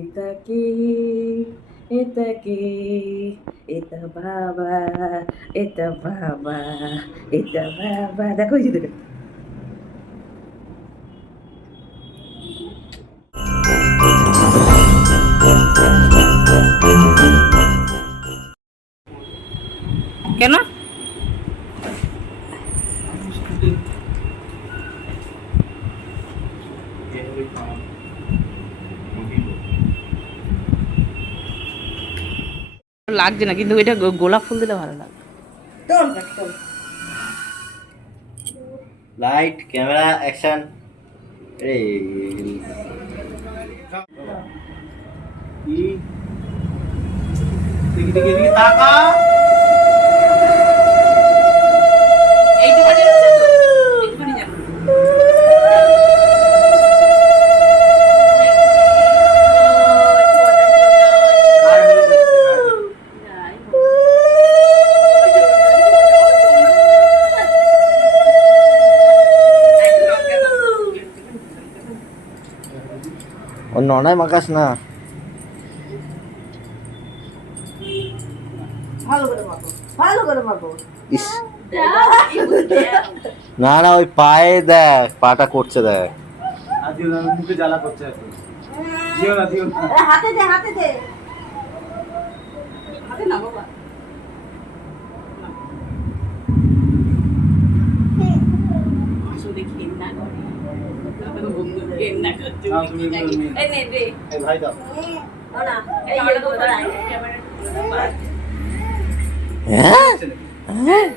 এটা কি, এটা কি, এটা বাবা, এটা বাবা, এটা বাবা, দেখো এই যে দেখো। কেন লাগছে না, কিন্তু এটা গোলাপ ফুল দিলে ভালো লাগবে। Light camera action. এই দেখি তাকা। এইটুখানি হচ্ছে তো, এইটুখানি যাবো। ও ননায় মাকাস না। ভালো করে মাখো, ভালো করে মাখো। ইস, না না ওই পায়ে দেখ, পাটা করছে দেখ। মুখে জ্বালা করছে এখন। দিও না দিও না। হাতে দে, হাতে দে, হাতে না বাবা। আসলে ঘেন্না করে, বন্ধু ঘেন্না করছে। এই নে দে, এই ভাই দাও। না এই ক্যামেরা তো ধরাই, ক্যামেরা হ্যাঁ হ্যাঁ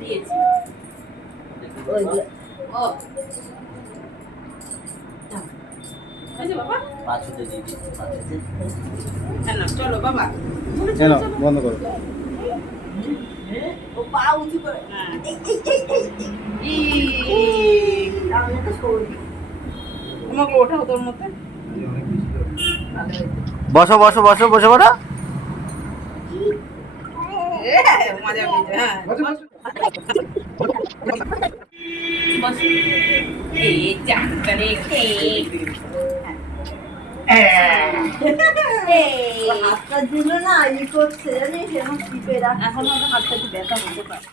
দিয়েছি। ওইগুলো ও আচ্ছা বাবা, পাঁচুতে দিয়ে দিচ্ছি, পাঁচুতে। হ্যাঁ না চলো বাবা, চলো বন্ধ করো। ও পা উঁচু করে, হ্যাঁ তাহলে তো সরু, আমাকে ওঠাও তোর মধ্যে। বসো বসো বসো বসে পড়ো। মজা পেয়েছে, হ্যাঁ বসো, বসো। বস এই চান করে কে হাতটা দিল না, ই করছে জানিস, এখন টিপে রাখ, এখন আমার হাতটা কি ব্যথা হতে পারে।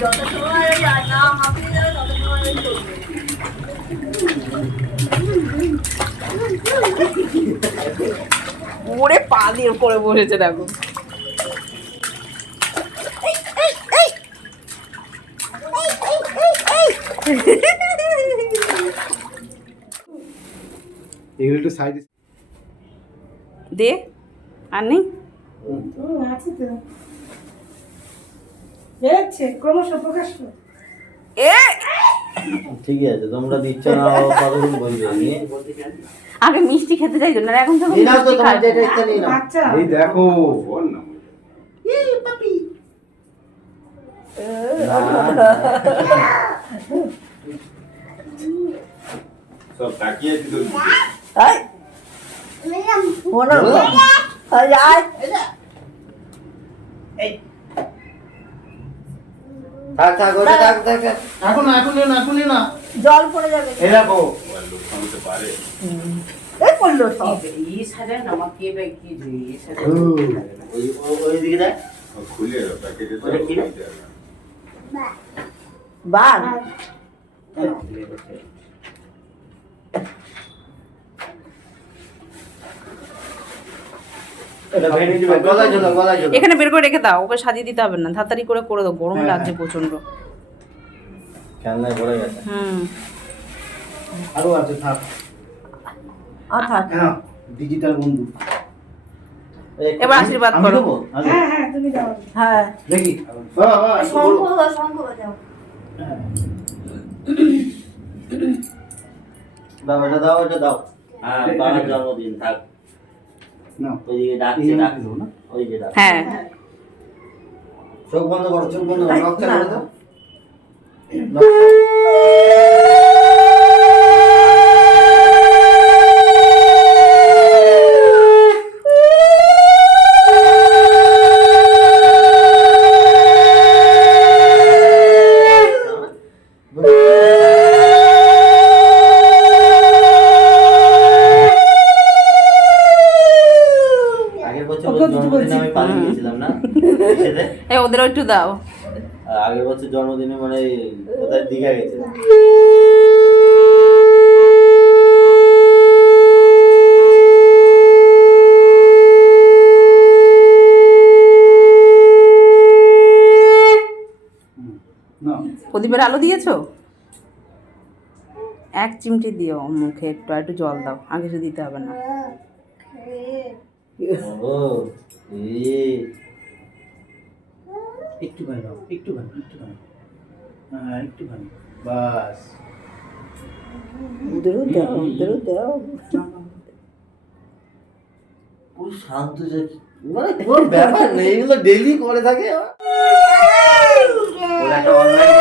যত সময় না হাঁপিয়ে যাবে তত সময় চলবে। ওরে পা দিয়ে করে বসেছে দেখো। এগুলো একটু সাইড। দে আর নেই, আছে তো বেরোচ্ছে ক্রমশ প্রকাশ পায়। এ ঠিকই আছে, তোমরা দিচ্ছ না, ও কতদিন বলবে নিয়ে। আগে মিষ্টি খেতে চাইতো না, এখন তো নিয়ে নাও তো, মিষ্টি তোমার খায়। যেটা ইচ্ছা নিয়ে নাও। বাচ্চা এই দেখো সব তাকিয়ে আছে তো। এই, ওরা- এই আয়। থাক থাক ওটা থাক থাক থাক। এখন না, এখন নিও না, এখন নিও না। জল পড়ে যাবে। এই দেখো ওর লোক সামলাতে পারে। এই পড়লো সব। ওই দিকে দেখ। ও খুলে দাও প্যাকেটে তো ওটা কি রে? খুলতে হবে। বাঘ এটা ভেঙে দিবে, গলায় ঝোলো, গলায় ঝোলো। এখানে বের করে রেখে দাও, ওকে সাজিয়ে দিতে হবে না, তাড়াতাড়ি করে করে দাও, গরম লাগছে প্রচন্ড। খেলনায় ভরে গেছে। আরো আছে, থাক। থাক। হ্যাঁ ডিজিটাল বন্ধু। এবার আশীর্বাদ আমি করো। দেবো? আমি দেবো। হ্যাঁ হ্যাঁ তুমি দাও হ্যাঁ দেখি বাবা শঙ্খ শঙ্খ বাজাও। দাও, এটা দাও, এটা দাও। হ্যাঁ, বাবার জন্মদিন, থাক। না ওইদিকে ডাকছে, ডাকছে। ওইদিকে ডাকছে। হ্যাঁ চোখ বন্ধ করো, চোখ বন্ধ করো, নকশা করে দাও। গেছিলাম না সেটা এই ওদেরও একটু দাও। আগের বছর জন্মদিনে মানে কোথায় দীঘা গেছিলাম। না প্রদীপের আলো দিয়েছো? এক চিমটি দিও মুখে, একটু একটু জল দাও, আগে কিছু দিতে হবে না। ও এই একটুখানি দাও, একটুখানি হ্যাঁ একটুখানি বাস। ওদেরও দাও, ওদেরও দাও। পুরো শান্ত যে মানে কোনো ব্যাপার নেই, এগুলো ডেইলি করে থাকে। ওর একটা অনলাইন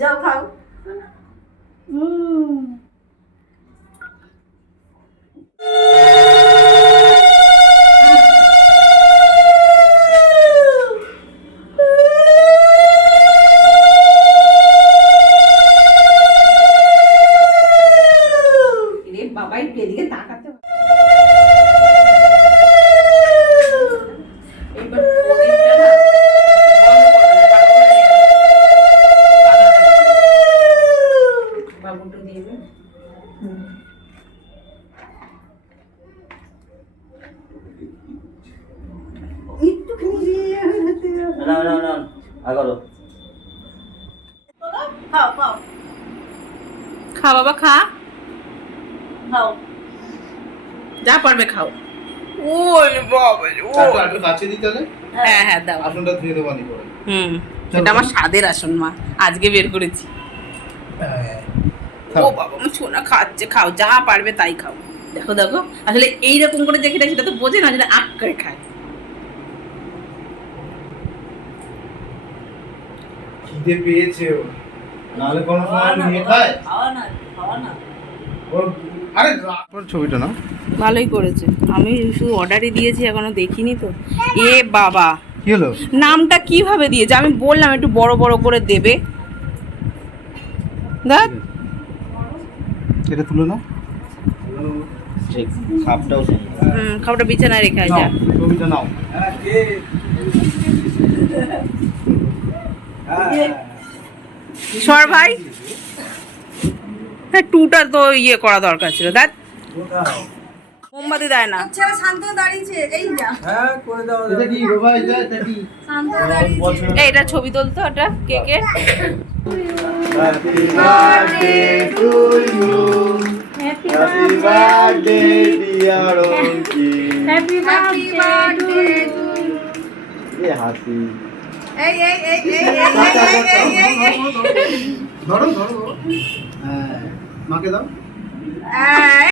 যাও খাও। বাবাই এদিকে তাকাতে হবে। এবার প্রদীপটা না বাবুটা দিয়ে দেবে। না না না আগলো খাও খাও, খা বাবা খা, খাও যা পারবে খাও। ওই বাবা, একটু কাছে দিতে হবে। হ্যাঁ হ্যাঁ দাও। আসনটা ধুয়ে দেবো নি পরে। এটা আমার স্বাদের আসন মা, আজকে বের করেছি। ও খাও। বাবা আমার সোনা খাচ্ছে, খাও যা পারবে তাই খাও। দেখো দেখো আসলে এইরকম করে দেখে সেটা তো বোঝে না, যেটা আখ করে খায়। খিদে পেয়েছে ও, নাহলে কোনো সময় নিয়ে খায়। খাওয়া না, খাওয়া না। ওর আরে রাখবার ছবিটা না ভালোই করেছে, আমি শুধু অর্ডারই দিয়েছি, এখনো দেখিনি তো। এ বাবা কি হলো? নামটা কিভাবে দিয়েছে? আমি বললাম একটু বড় বড় করে দেবে। দেখ এটা তুলে নাও। সেই খাপটাও সুন্দর। খাবারটা বিছানায় রেখে যা। ছবিটা নাও। সর ভাই, হ্যাঁ টুটা তো ইয়ে করা দরকার ছিল। দেখ মোমবাতি দেয় না। ছেলে শান্ত দাঁড়িয়েছে, এই যা হ্যাঁ করে দাও। এটা কি বাবা? এটা কি? শান্ত দাঁড়িয়েছে। এই এটা ছবি তুলতো, এটা কেকের। Happy birthday to you, happy birthday dear Anki. Happy birthday to এ হাসি এই ধরো ধরো। হ্যাঁ মাকে দাও। এই